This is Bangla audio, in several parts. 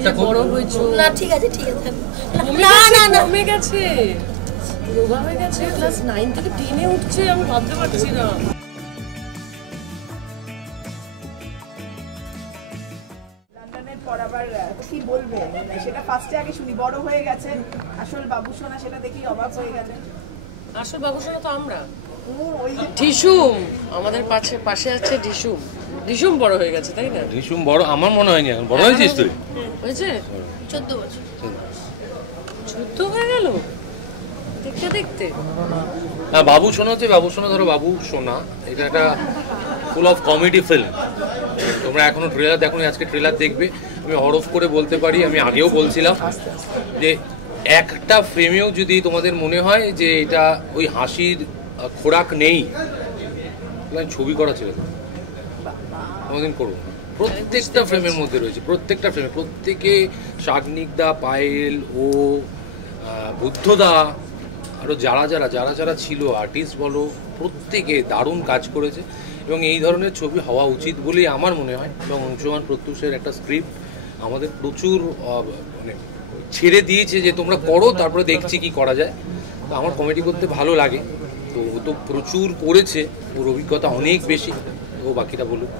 একটা বড় হয়েছো না ঠিক আছে না না না কমে গেছে রোগা হয়ে গেছে ক্লাস 9 থেকে 10 এ উঠছে আমি ভাবতে পারছি না লন্ডনের পর আবার কি বলবে সেটা ফার্স্টে আগে শুনি বড় হয়ে গেছে আসল বাবু সোনা সেটা দেখেই অবাক হয়ে গেছে আসল বাবু সোনা তো আমরা ঢিসুম আমাদের পাশে আছে ঢিসুম বড় হয়ে গেছে তাই না ঢিসুম বড় আমার মনে হয়নি এখন বড় হয়েছিস তুই হয়েছে 14 বছর 14 হয়ে গেল দেখতে দেখতে হ্যাঁ বাবু সোনা হচ্ছে বাবু সোনা ধরো বাবু সোনা এটা একটা ফুল অফ কমেডি ফিল্ম তোমরা এখনো ট্রেলার দেখোনি আজকে ট্রেলার দেখবে আমি হরফ করে বলতে পারি আমি আগেও বলছিলাম যে একটা ফ্রেমেও যদি তোমাদের মনে হয় যে এটা ওই হাসির খোরাক নেই ছবি করা ছিল কোনোদিন করবো প্রত্যেকটা ফ্রেমের মধ্যে রয়েছে প্রত্যেকটা ফ্রেমে প্রত্যেকে শাগনিকদা পায়েল ও বুদ্ধদা আরও যারা ছিল আর্টিস্ট বলো প্রত্যেকে দারুণ কাজ করেছে এবং এই ধরনের ছবি হওয়া উচিত বলেই আমার মনে হয় এবং অংশমান প্রত্যুষের একটা স্ক্রিপ্ট আমাদের প্রচুর মানে ছেড়ে দিয়েছে যে তোমরা করো তারপরে দেখছি কি করা যায় তো আমার কমেডি করতে ভালো লাগে তো ও তো প্রচুর করেছে ওর অভিজ্ঞতা অনেক বেশি ও বাকিটা বলুক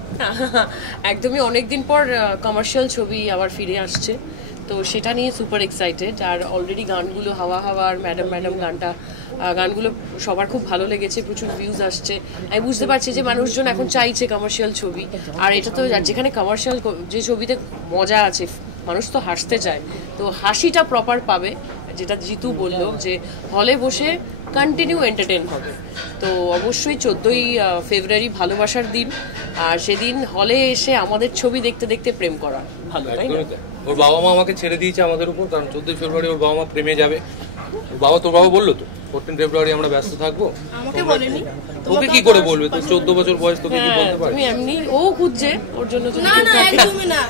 একদমই অনেকদিন পর কমার্শিয়াল ছবি আবার ফিরে আসছে তো সেটা নিয়ে সুপার এক্সাইটেড আর অলরেডি গানগুলো হাওয়া আর ম্যাডাম গানগুলো সবার খুব ভালো লেগেছে প্রচুর ভিউজ আসছে আমি বুঝতে পারছি যে মানুষজন এখন চাইছে কমার্শিয়াল ছবি আর এটা তো যেখানে কমার্শিয়াল যে ছবিতে মজা আছে মানুষ তো হাসতে চায় তো হাসিটা প্রপার পাবে যেটা জিতু বললো যে হলে বসে কন্টিনিউ এন্টারটেন হবে তো অবশ্যই 14ই ফেব্রুয়ারি ভালোবাসার দিন আর সেদিন হলে এসে আমাদের ছবি দেখতে দেখতে প্রেম করা ভালো তাই না ওর বাবা মা আমাকে ছেড়ে দিয়েছে আমাদের উপর কারণ 14ই ফেব্রুয়ারি ওর বাবা মা প্রেমে যাবে তোর বাবা বললো তো 14 ফেব্রুয়ারি আমরা ব্যস্ত থাকবো আমাকে বলেনি তোকে কি করে বলবে তোর 14 বছর বয়স তোকে কি বলতে পারে তুমি এমনি ও খুঁজছে ওর জন্য না একদমই না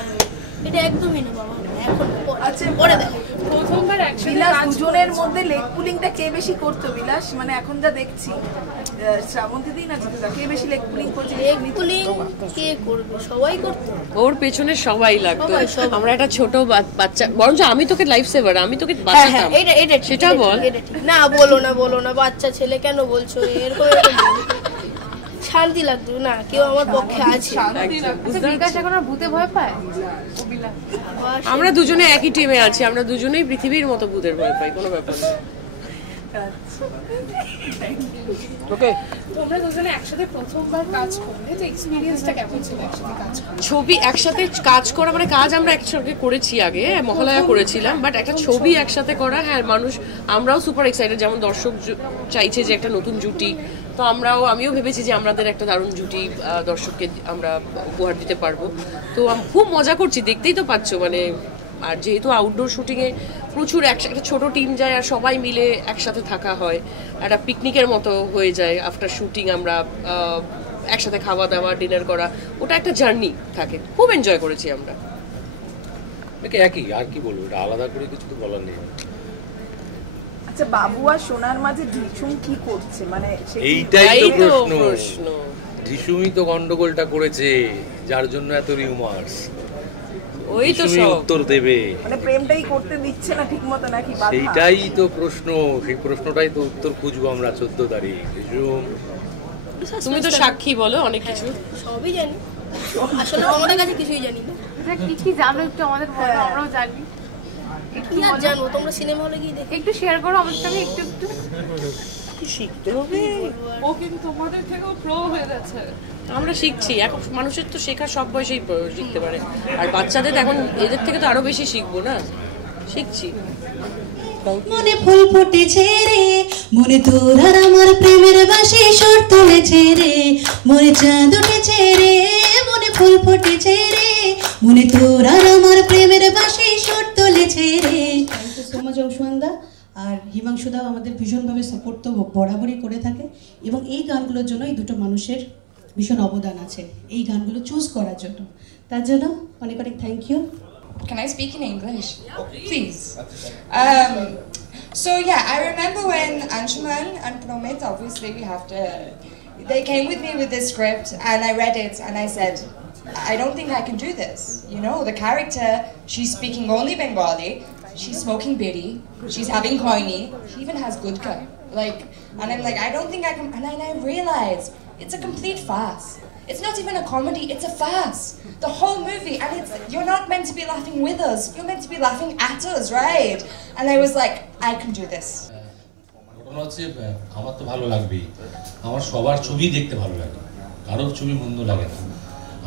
এটা একদমই না বাবা এখন আচ্ছা পরে দেখ প্রথমবার বিলাস দুজনের মধ্যে লেগ পুলিংটা কে বেশি করতো বিলাস মানে এখন যা দেখছি শ্রাবন্তী দিন আছে কে বেশি লেগ পুলিং করছে লেগ পুলিং কে করবে সবাই করতো ওর পেছনে সবাই লাগতো আমরা একটা ছোট বাচ্চা বরঞ্চ আমি তোকে লাইফ সেভার আমি তোকে বাঁচাতাম এটা সেটা বল না বলো না বাচ্চা ছেলে কেন বলছো এরকম শান্তি লাগতো না কেউ আমার পক্ষে আছে বিকাশ এখন আর ভূতে ভয় পায় আমরা দুজনে একই টিমে আছি আমরা দুজনেই পৃথিবীর মতো ভূতের ভয় পাই কোনো ব্যাপার না ওকে তোমরা দুজনে একসাথে প্রথমবার কাজ করলে তো এক্সপেরিয়েন্সটা কেমন ছিল একসাথে কাজ করা ছবি একসাথে কাজ করা মানে কাজ আমরা একসাথে করেছি আগে মহালয়া করেছিলাম বাট একটা ছবি একসাথে করা হ্যাঁ মানুষ আমরাও সুপার এক্সাইটেড যেমন দর্শক চাইছে যে একটা নতুন জুটি তো আমিও ভেবেছি যে আমাদের একটা দারুণ জুটি দর্শককে আমরা উপহার দিতে পারবো তো খুব মজা করছি দেখতেই তো পাচ্ছ মানে আর যেহেতু আউটডোর শুটিংয়ে প্রচুর একটা ছোট টিম যায় আর সবাই মিলে একসাথে থাকা হয় একটা পিকনিকের মতো হয়ে যায় আফটার শুটিং আমরা একসাথে খাওয়া দাওয়া ডিনার করা ওটা একটা জার্নি থাকে খুব এনজয় করেছি আমরা একই আর কি বলবো এটা আলাদা করে কিছু তো বলার নেই আচ্ছা বাবু আর সোনার মাঝে ঢিসুম কি করছে মানে এইটাই তো প্রশ্ন ঢিসুমই তো গন্ডগোলটা করেছে যার জন্য এত রিউমার্স ওই তো সব উত্তর দেবে মানে প্রেমটাই করতে দিচ্ছে না ঠিকমতো নাকি বাধা সেইটাই তো প্রশ্ন সেই প্রশ্নটাই তো উত্তর খুঁজবো আমরা 14 তারিখ ঢিসুম তুমি তো সাক্ষী বলো অনেক কিছু সবই জানি আসলে আমাদের কাছে কিছুই জানি না এটা কি জানো একটু আমাদের বলো আমরাও জানি কি আর জানো তোমরা সিনেমা হলে গিয়ে দেখো একটু শেয়ার করো আমাদের সঙ্গে একটু শিখতে হবে ও কিন্তু তোমাদের থেকেও প্রো হয়ে যাচ্ছে আমরা শিখছি এখন মানুষের তো শেখার সব বয়সেই শিখতে পারে আর বাচ্চাদের এখন এদের থেকে তো আরো বেশি শিখবো না শিখছি মনে ফুল ফুটেছে রে মনে তোর আর আমার প্রেমের বাঁশি সুর তুলেছে রে মনে চাঁদ উঠেছে রে মনে ফুল ফুটেছে রে মনে তোর আর আমার প্রেমের বাঁশি সুর তুলেছে রে থ্যাংক ইউ সো মাচ অংশুমানদা আর হিমাংশুদাও আমাদের ভীষণভাবে সাপোর্ট তো বরাবরই করে থাকে এবং এই গানগুলোর জন্য এই দুটো মানুষের ভীষণ অবদান আছে এই গানগুলো চুজ করার জন্য তার জন্য অনেক অনেক thank you Can I speak in English? Please. So yeah, I remember when Anshuman and Promit, obviously we have to, they came with me with the script and I read it and I said, I don't think I can do this. You know, the character, she's speaking only Bengali, she's smoking bidi, she's having koini, she even has gudka. Like, and I'm like, I don't think I can, and I realize it's a complete farce. It's not even a comedy, it's a farce. The whole movie, and it's, you're not meant to be laughing with us, you're meant to be laughing at us, right? And I was like, I can do this. ঘটনা হচ্ছে আমার তো ভালো লাগবেই, আমার সবার ছবি দেখতে ভালো লাগে, কারোর ছবি মন্দ লাগে না।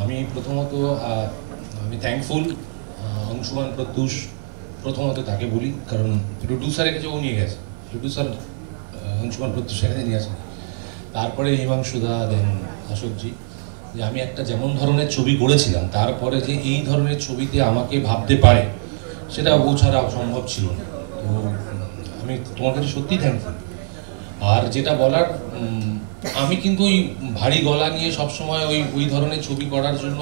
আমি প্রথমত আমি থ্যাঙ্কফুল অংশুমান প্রত্যুষ, প্রথমত তাকে বলি, কারণ প্রডিউসারের কাছে ও নিয়ে গেছে, প্রডিউসার অংশুমান প্রত্যুষ এখানে নিয়ে আসে। তারপরে হিমাংশুদা, দেন অশোকজি, যে আমি একটা যেমন ধরনের ছবি করেছিলাম, তারপরে যে এই ধরনের ছবিতে আমাকে ভাবতে পারে, সেটা ও ছাড়া সম্ভব ছিল না। তো আমি তোমার কাছে সত্যিই থ্যাঙ্কফুল। আর যেটা বলার, আমি কিন্তু ওই ভারী গলা নিয়ে সবসময় ওই ধরনের ছবি করার জন্য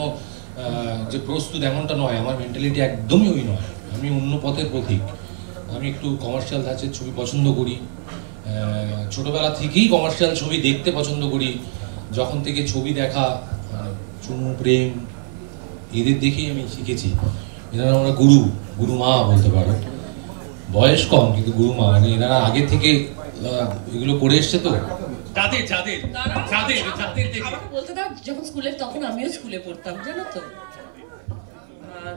যে প্রস্তুত এমনটা নয়, আমার মেন্টালিটি একদমই ওই নয়। আমি অন্য পথের পথিক, আমি একটু কমার্শিয়াল ধাঁচের ছবি পছন্দ করি, ছোটোবেলা থেকেই কমার্শিয়াল ছবি দেখতে পছন্দ করি। যখন থেকে ছবি দেখা, চুমু, প্রেম, এদের দেখেই আমি শিখেছি। এনারা আমরা গুরু মা বলতে পারো, বয়স কম কিন্তু গুরু মা, মানে এনারা আগে থেকে এগুলো করে এসছে। তো আমাকে বলতে দাও, যখন স্কুলে, তখন আমিও স্কুলে পড়তাম, জানো তো।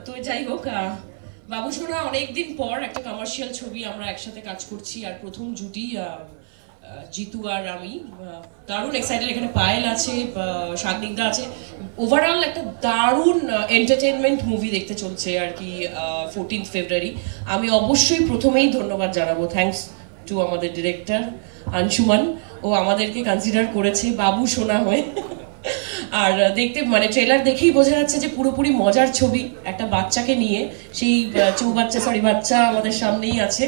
তো যাই হোক, বাবু সোনা অনেকদিন পর একটা কমার্শিয়াল ছবি আমরা একসাথে কাজ করছি, আর প্রথম জুটি জিতু আর আমি দারুণ এক্সাইটেড। এখানে পায়েল আছে, শাগনিকদা আছে। ওভারঅল একটা দারুণ এন্টারটেনমেন্ট মুভি দেখতে চলছে আর কি 14 ফেব্রুয়ারি। আমি অবশ্যই প্রথমেই ধন্যবাদ জানাবো, থ্যাঙ্কস টু আমাদের ডিরেক্টর আনশুমান, ও আমাদেরকে কনসিডার করেছে বাবু সোনা হয়ে। আর দেখতে, মানে ট্রেলার দেখেই বোঝা যাচ্ছে যে পুরোপুরি মজার ছবি, একটা বাচ্চাকে নিয়ে, সেই বাচ্চা আমাদের সামনেই আছে।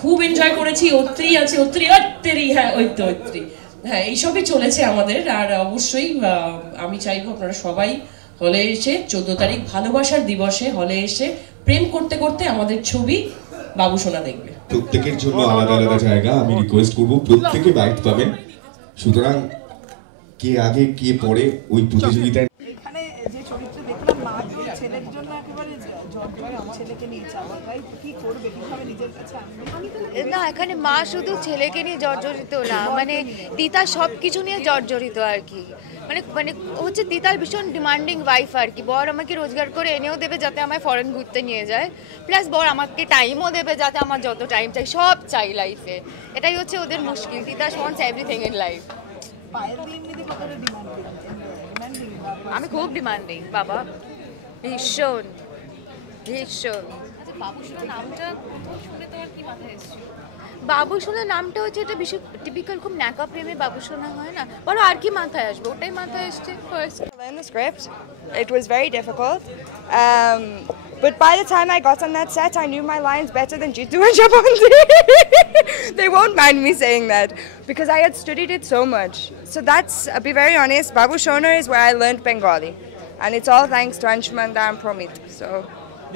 খুব এনজয় করেছি। অত্রি আছে, হ্যাঁ ঐত্রি, হ্যাঁ এইসবই চলেছে আমাদের। আর অবশ্যই আমি চাইবো আপনারা সবাই হলে এসে 14 তারিখ ভালোবাসার দিবসে হলে এসে প্রেম করতে করতে আমাদের ছবি বাবু সোনা দেখবে। প্রত্যেকের জন্য আলাদা আলাদা জায়গা, আমি রিকোয়েস্ট করবো প্রত্যেকে বাইট পাবেন, সুতরাং কে আগে কে পরে ওই প্রতিযোগিতায়। এখানে যে চরিত্র দেখলাম, মা ছেলের জন্য একেবারে ছেলেকে নিয়ে চাওয়া, তাই কি করবে, কিভাবে নিজের কাছে আনবে? না, এখানে মা শুধু ছেলেকে নিয়ে জর্জরিত না, মানে তিতা সব কিছু নিয়ে জর্জরিত আর কি। মানে হচ্ছে তিতার ভীষণ ডিমান্ডিং ওয়াইফ আর কি। বর আমাকে রোজগার করে এনেও দেবে যাতে আমায় ফরেন ঘুরতে নিয়ে যায়, প্লাস বর আমাকে টাইমও দেবে যাতে আমার যত টাইম চাই সব চাই লাইফে। এটাই হচ্ছে ওদের মুশকিল। তিতা ওয়ান্টস এভরিথিং ইন লাইফ। আমি খুব ডিমান্ডিং বাবা, ভীষণ ভীষণ। বাবু সোনা নামটা শুনে তোমার কি মাথায় এসেছিল? বাবু সোনা নামটা হচ্ছে এটা ভীষণ টিপিক্যাল, খুব ন্যাকা প্রেমে বাবু সোনা হয় না, বলো আর কি মাথায় আসবে, ওটাই মাথায় এসছে first. In the script, it was very difficult. But by the time I got on that set, I knew my lines better than Jitu and Shabanti. They won't mind me saying that because I had studied it so much. So that's, I'll be very honest, Babu Shona is where I learned Bengali. And it's all thanks to Anshumanda and Promit. So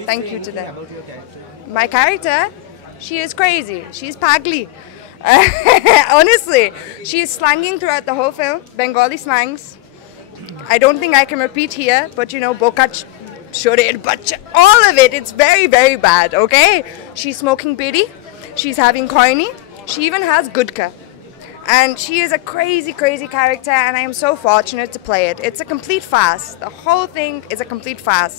thank you to them. My character, she is crazy. She's pagli. Honestly, she is slanging throughout the whole film, Bengali slangs. I don't think I can repeat here, but you know, Bokach, Shored, Bacha, all of it, it's very, very bad, okay? She's smoking bidi, she's having koini, she even has gudka. And she is a crazy, crazy character, and I am so fortunate to play it. It's a complete farce. The whole thing is a complete farce.